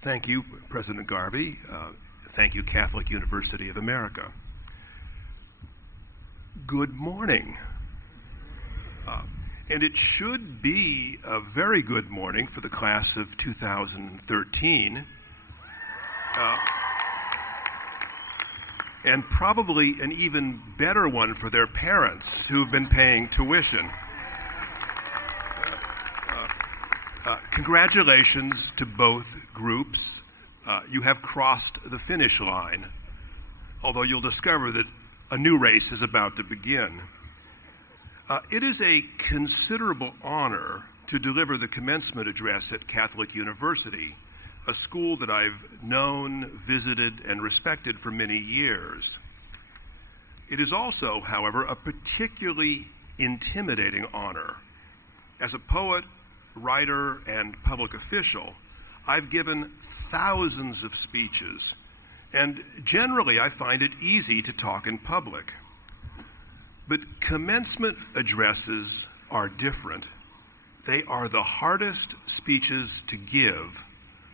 Thank you, President Garvey. Thank you, Catholic University of America. Good morning. And it should be a very good morning for the class of 2013. And probably an even better one for their parents who've been paying tuition. Congratulations to both groups. You have crossed the finish line, although you'll discover that a new race is about to begin. It is a considerable honor to deliver the commencement address at Catholic University, a school that I've known, visited, and respected for many years. It is also, however, a particularly intimidating honor. As a poet, writer, and public official, I've given thousands of speeches, and generally I find it easy to talk in public. But commencement addresses are different. They are the hardest speeches to give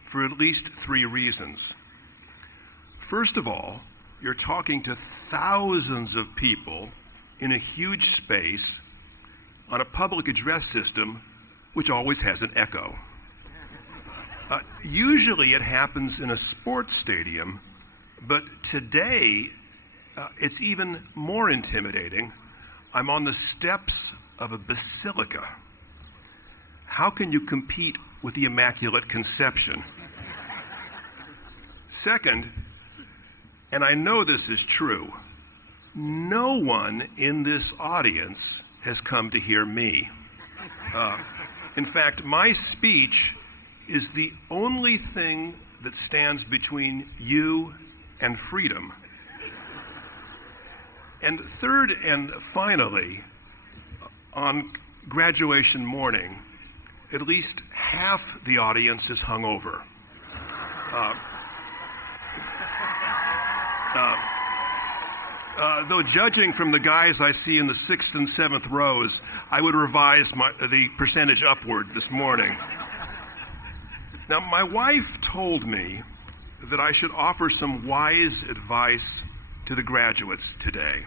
for at least three reasons. First of all, you're talking to thousands of people in a huge space on a public address system which always has an echo. Usually it happens in a sports stadium, but today it's even more intimidating. I'm on the steps of a basilica. How can you compete with the Immaculate Conception? Second, and I know this is true, no one in this audience has come to hear me. In fact, my speech is the only thing that stands between you and freedom. And third and finally, on graduation morning, at least half the audience is hungover. Though judging from the guys I see in the 6th and 7th rows, I would revise the percentage upward this morning. Now, my wife told me that I should offer some wise advice to the graduates today.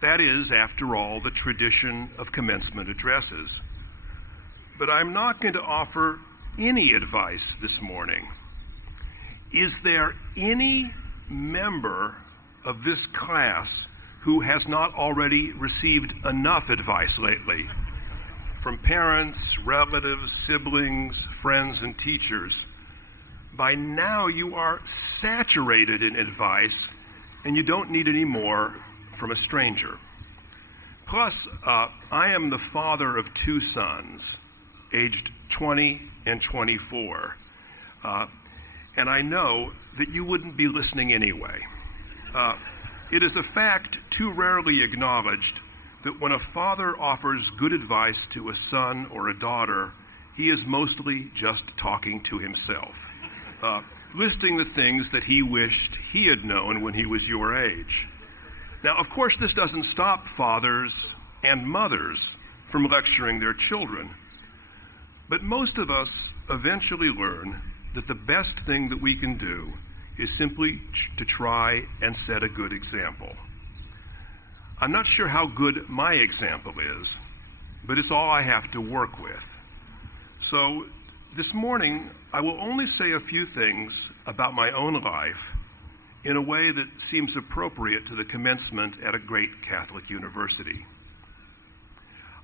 That is, after all, the tradition of commencement addresses. But I'm not going to offer any advice this morning. Is there any member of this class who has not already received enough advice lately from parents, relatives, siblings, friends, and teachers? By now you are saturated in advice and you don't need any more from a stranger. Plus, I am the father of two sons, aged 20 and 24. And I know that you wouldn't be listening anyway. It is a fact too rarely acknowledged that when a father offers good advice to a son or a daughter, he is mostly just talking to himself, listing the things that he wished he had known when he was your age. Now, of course, this doesn't stop fathers and mothers from lecturing their children, but most of us eventually learn that the best thing that we can do is simply to try and set a good example. I'm not sure how good my example is, but it's all I have to work with. So this morning, I will only say a few things about my own life in a way that seems appropriate to the commencement at a great Catholic university.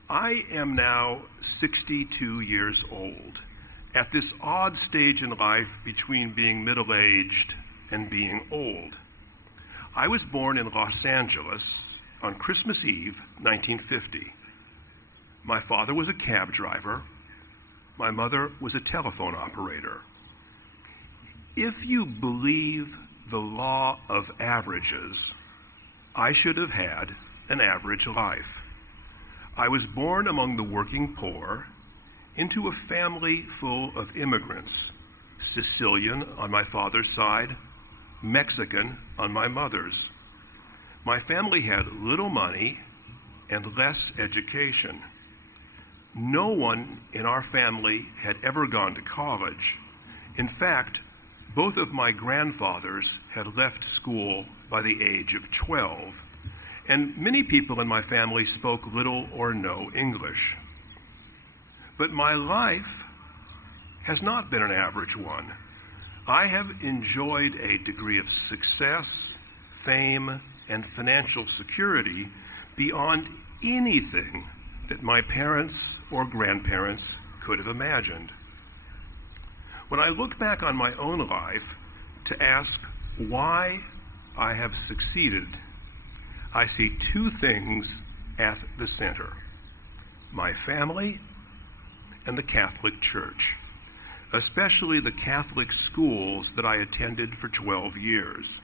I am now 62 years old, at this odd stage in life between being middle-aged and being old. I was born in Los Angeles on Christmas Eve, 1950. My father was a cab driver. My mother was a telephone operator. If you believe the law of averages, I should have had an average life. I was born among the working poor into a family full of immigrants, Sicilian on my father's side, Mexican on my mother's. My family had little money and less education. No one in our family had ever gone to college. In fact, Both of my grandfathers had left school by the age of 12, and many people in my family spoke little or no English. But my life has not been an average one. I have enjoyed a degree of success, fame, and financial security beyond anything that my parents or grandparents could have imagined. When I look back on my own life to ask why I have succeeded, I see two things at the center: my family and the Catholic Church, especially the Catholic schools that I attended for 12 years.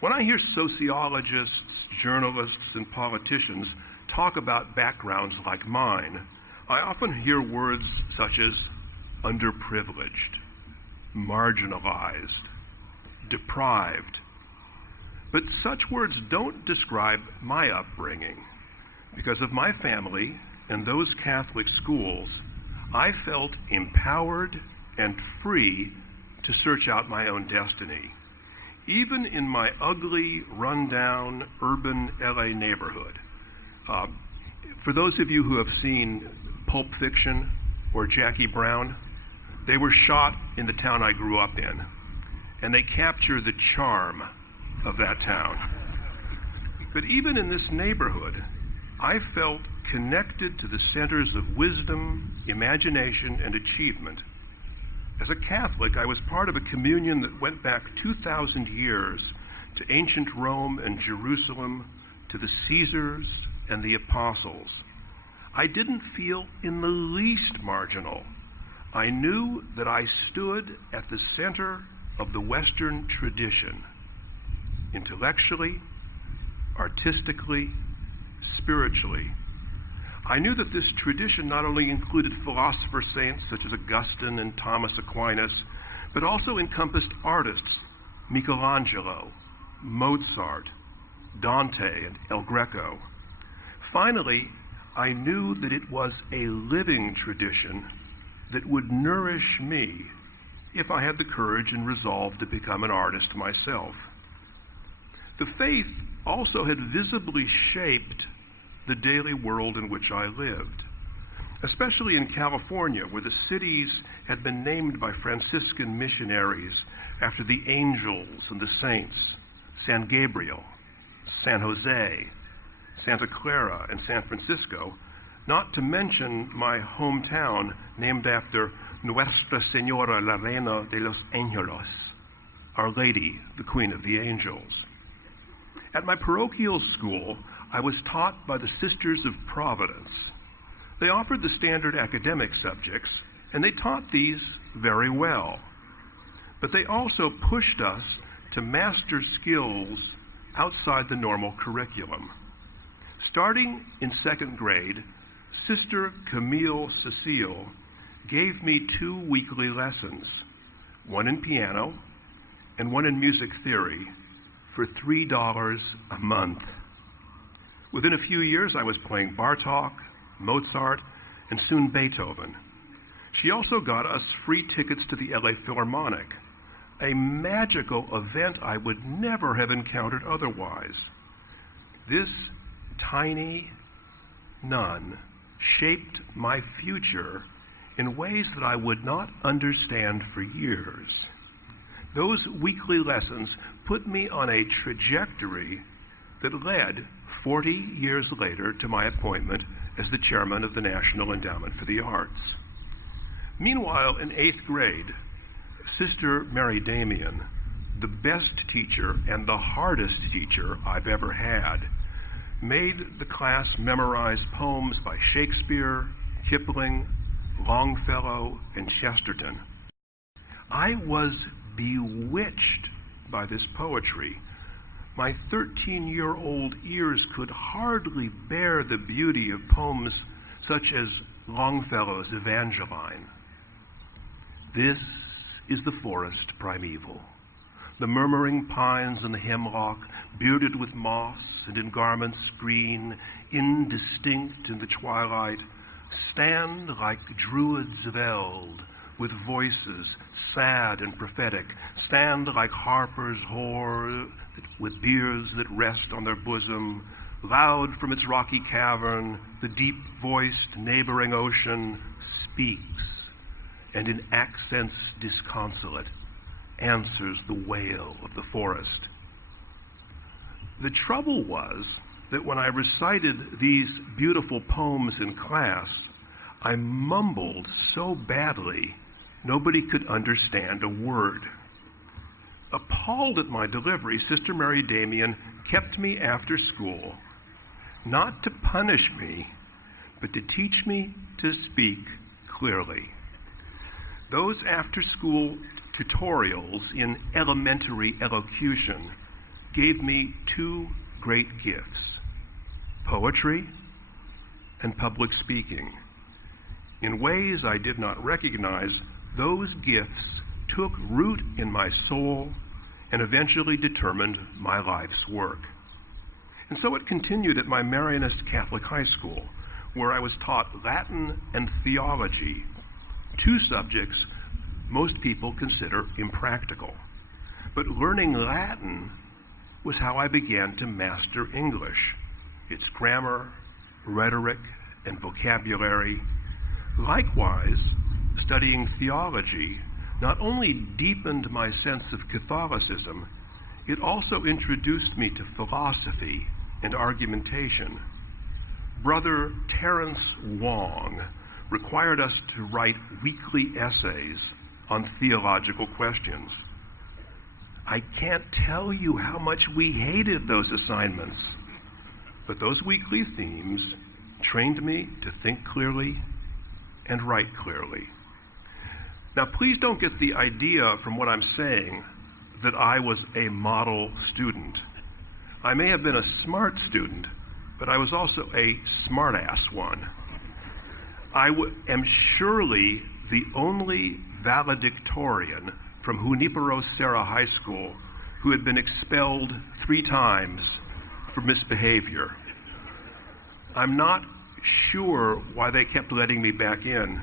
When I hear sociologists, journalists, and politicians talk about backgrounds like mine, I often hear words such as underprivileged, marginalized, deprived. But such words don't describe my upbringing. Because of my family and those Catholic schools, I felt empowered and free to search out my own destiny, even in my ugly, rundown, urban LA neighborhood. For those of you who have seen Pulp Fiction or Jackie Brown, they were shot in the town I grew up in, and they capture the charm of that town. But even in this neighborhood, I felt connected to the centers of wisdom, imagination, and achievement. As a Catholic, I was part of a communion that went back 2,000 years to ancient Rome and Jerusalem, to the Caesars and the apostles. I didn't feel in the least marginal. I knew that I stood at the center of the Western tradition, intellectually, artistically, spiritually. I knew that this tradition not only included philosopher saints such as Augustine and Thomas Aquinas, but also encompassed artists, Michelangelo, Mozart, Dante, and El Greco. Finally, I knew that it was a living tradition that would nourish me if I had the courage and resolve to become an artist myself. The faith also had visibly shaped the daily world in which I lived, especially in California, where the cities had been named by Franciscan missionaries after the angels and the saints: San Gabriel, San Jose, Santa Clara, and San Francisco, not to mention my hometown named after Nuestra Señora la Reina de los Angelos, Our Lady, the Queen of the Angels. At my parochial school, I was taught by the Sisters of Providence. They offered the standard academic subjects, and they taught these very well. But they also pushed us to master skills outside the normal curriculum. Starting in second grade, Sister Camille Cecile gave me 2 weekly lessons, one in piano and one in music theory, for $3 a month. Within a few years, I was playing Bartók, Mozart, and soon Beethoven. She also got us free tickets to the LA Philharmonic, a magical event I would never have encountered otherwise. This tiny nun shaped my future in ways that I would not understand for years. Those weekly lessons put me on a trajectory that led 40 years later to my appointment as the chairman of the National Endowment for the Arts. Meanwhile, in 8th grade, Sister Mary Damien, the best teacher and the hardest teacher I've ever had, made the class memorize poems by Shakespeare, Kipling, Longfellow, and Chesterton. I was bewitched by this poetry. My 13-year-old ears could hardly bear the beauty of poems such as Longfellow's Evangeline. This is the forest primeval. The murmuring pines and the hemlock, bearded with moss and in garments green, indistinct in the twilight, stand like druids of eld, with voices sad and prophetic, stand like harpers hoar, with beards that rest on their bosom. Loud from its rocky cavern, the deep-voiced neighboring ocean speaks, and in accents disconsolate answers the wail of the forest. The trouble was that when I recited these beautiful poems in class, I mumbled so badly nobody could understand a word. Appalled at my delivery, Sister Mary Damien kept me after school, not to punish me, but to teach me to speak clearly. Those after-school tutorials in elementary elocution gave me two great gifts: poetry and public speaking. In ways I did not recognize, those gifts took root in my soul and eventually determined my life's work. And so it continued at my Marianist Catholic high school, where I was taught Latin and theology, two subjects most people consider impractical. But learning Latin was how I began to master English, its grammar, rhetoric, and vocabulary. Likewise, studying theology not only deepened my sense of Catholicism, it also introduced me to philosophy and argumentation. Brother Terence Wong required us to write weekly essays on theological questions. I can't tell you how much we hated those assignments, but those weekly themes trained me to think clearly and write clearly. Now, please don't get the idea from what I'm saying that I was a model student. I may have been a smart student, but I was also a smartass one. I am surely the only valedictorian from Junipero Serra High School who had been expelled 3 times for misbehavior. I'm not sure why they kept letting me back in.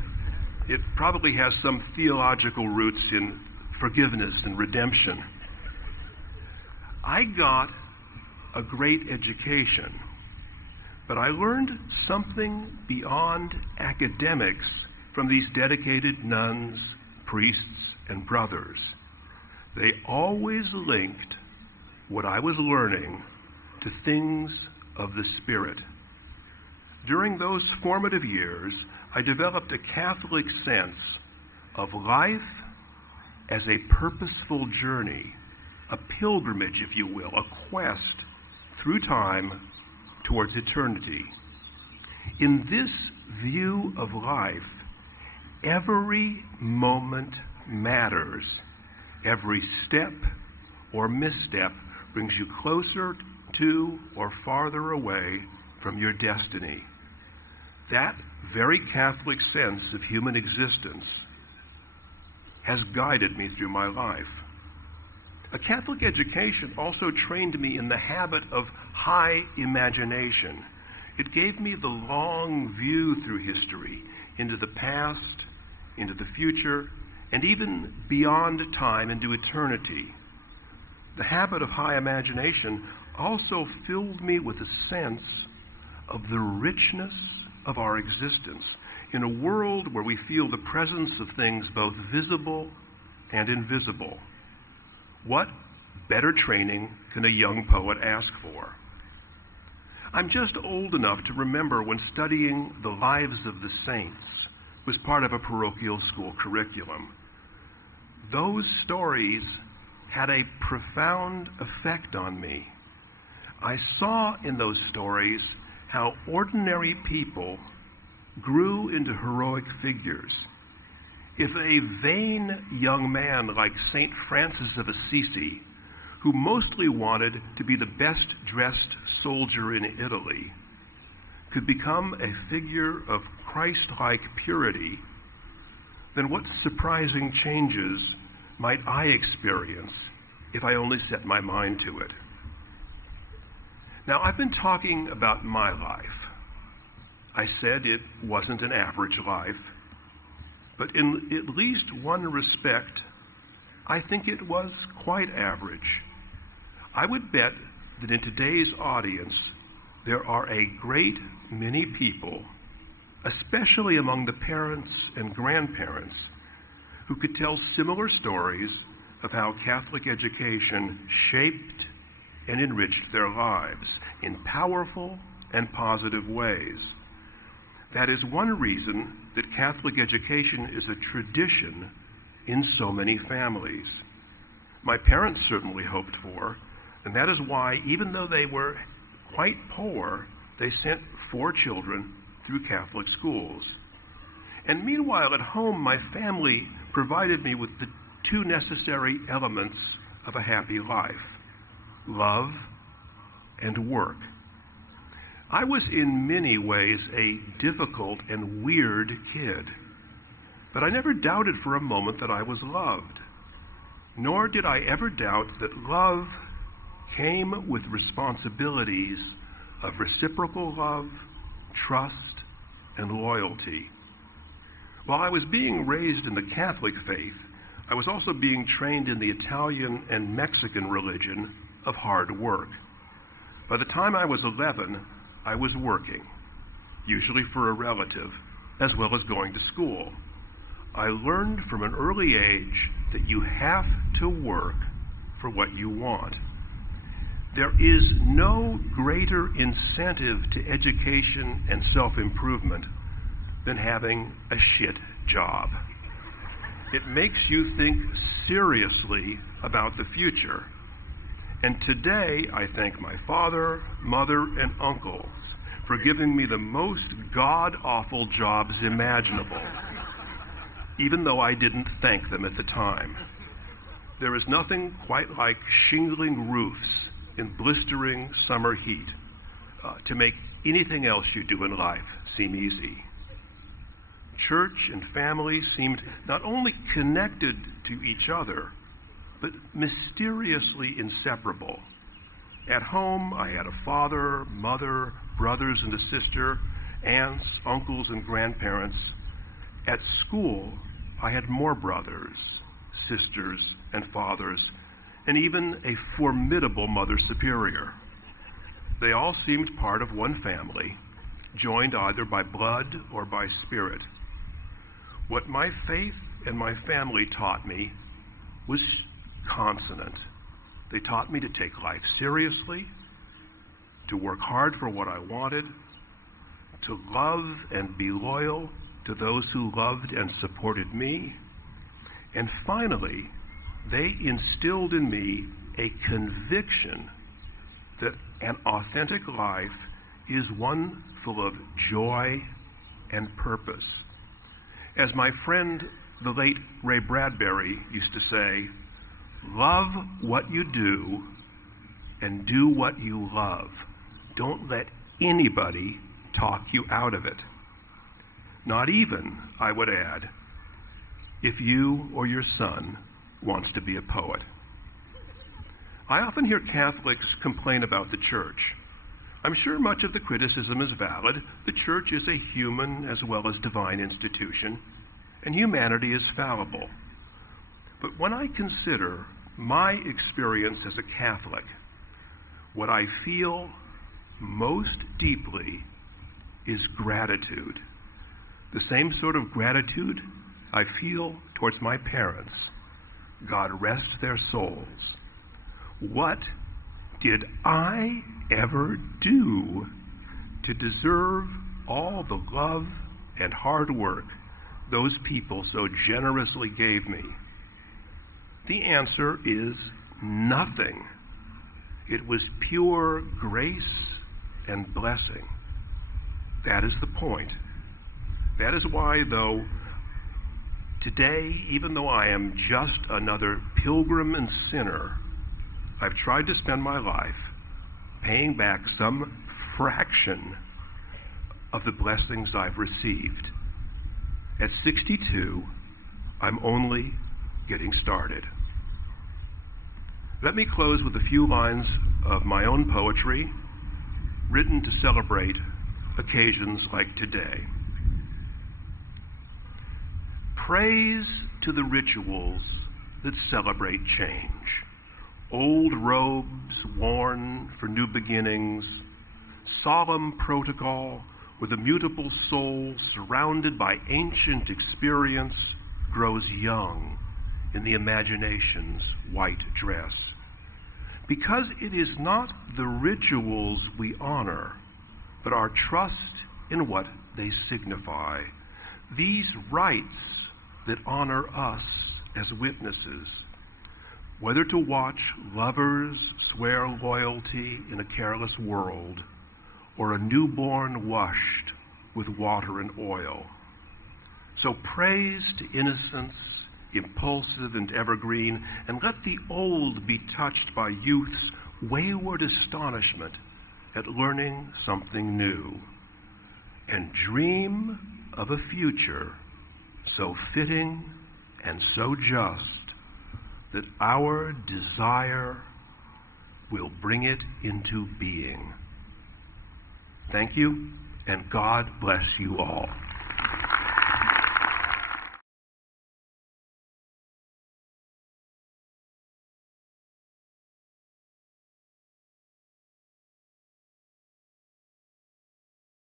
It probably has some theological roots in forgiveness and redemption. I got a great education, but I learned something beyond academics from these dedicated nuns, priests, and brothers. They always linked what I was learning to things of the Spirit. During those formative years, I developed a Catholic sense of life as a purposeful journey, a pilgrimage, if you will, a quest through time towards eternity. In this view of life, every moment matters. Every step or misstep brings you closer to or farther away from your destiny. That very Catholic sense of human existence has guided me through my life. A Catholic education also trained me in the habit of high imagination. It gave me the long view through history, into the past, into the future, and even beyond time into eternity. The habit of high imagination also filled me with a sense of the richness of our existence in a world where we feel the presence of things both visible and invisible. What better training can a young poet ask for? I'm just old enough to remember when studying the lives of the saints was part of a parochial school curriculum. Those stories had a profound effect on me. I saw in those stories how ordinary people grew into heroic figures. If a vain young man like St. Francis of Assisi, who mostly wanted to be the best dressed soldier in Italy, could become a figure of Christ-like purity, then what surprising changes might I experience if I only set my mind to it? Now, I've been talking about my life. I said it wasn't an average life, but in at least one respect, I think it was quite average. I would bet that in today's audience, there are a great many people, especially among the parents and grandparents, who could tell similar stories of how Catholic education shaped and enriched their lives in powerful and positive ways. That is one reason that Catholic education is a tradition in so many families. My parents certainly hoped for, and that is why, even though they were quite poor, they sent 4 children through Catholic schools. And meanwhile, at home, my family provided me with the 2 necessary elements of a happy life: love and work. I was in many ways a difficult and weird kid, but I never doubted for a moment that I was loved. Nor did I ever doubt that love came with responsibilities of reciprocal love, trust, and loyalty. While I was being raised in the Catholic faith, I was also being trained in the Italian and Mexican religion of hard work. By the time I was 11, I was working, usually for a relative, as well as going to school. I learned from an early age that you have to work for what you want. There is no greater incentive to education and self-improvement than having a shit job. It makes you think seriously about the future. And today, I thank my father, mother, and uncles for giving me the most god-awful jobs imaginable, even though I didn't thank them at the time. There is nothing quite like shingling roofs in blistering summer heat to make anything else you do in life seem easy. Church and family seemed not only connected to each other, but mysteriously inseparable. At home, I had a father, mother, brothers and a sister, aunts, uncles, and grandparents. At school, I had more brothers, sisters, and fathers, and even a formidable mother superior. They all seemed part of one family, joined either by blood or by spirit. What my faith and my family taught me was consonant. They taught me to take life seriously, to work hard for what I wanted, to love and be loyal to those who loved and supported me. And finally, they instilled in me a conviction that an authentic life is one full of joy and purpose. As my friend, the late Ray Bradbury, used to say, love what you do and do what you love. Don't let anybody talk you out of it. Not even, I would add, if you or your son wants to be a poet. I often hear Catholics complain about the church. I'm sure much of the criticism is valid. The church is a human as well as divine institution, and humanity is fallible. But when I consider my experience as a Catholic, what I feel most deeply is gratitude. The same sort of gratitude I feel towards my parents. God rest their souls. What did I ever do to deserve all the love and hard work those people so generously gave me? The answer is nothing. It was pure grace and blessing. That is the point. That is why, though, today, even though I am just another pilgrim and sinner, I've tried to spend my life paying back some fraction of the blessings I've received. At 62, I'm only getting started. Let me close with a few lines of my own poetry, written to celebrate occasions like today. praise to the rituals that celebrate change. Old robes worn for new beginnings, solemn protocol where the mutable soul surrounded by ancient experience grows young in the imagination's white dress. Because it is not the rituals we honor, but our trust in what they signify. These rites that honor us as witnesses, whether to watch lovers swear loyalty in a careless world, or a newborn washed with water and oil. So praise to innocence, impulsive and evergreen, and let the old be touched by youth's wayward astonishment at learning something new, and dream of a future so fitting and so just that our desire will bring it into being. Thank you, and God bless you all.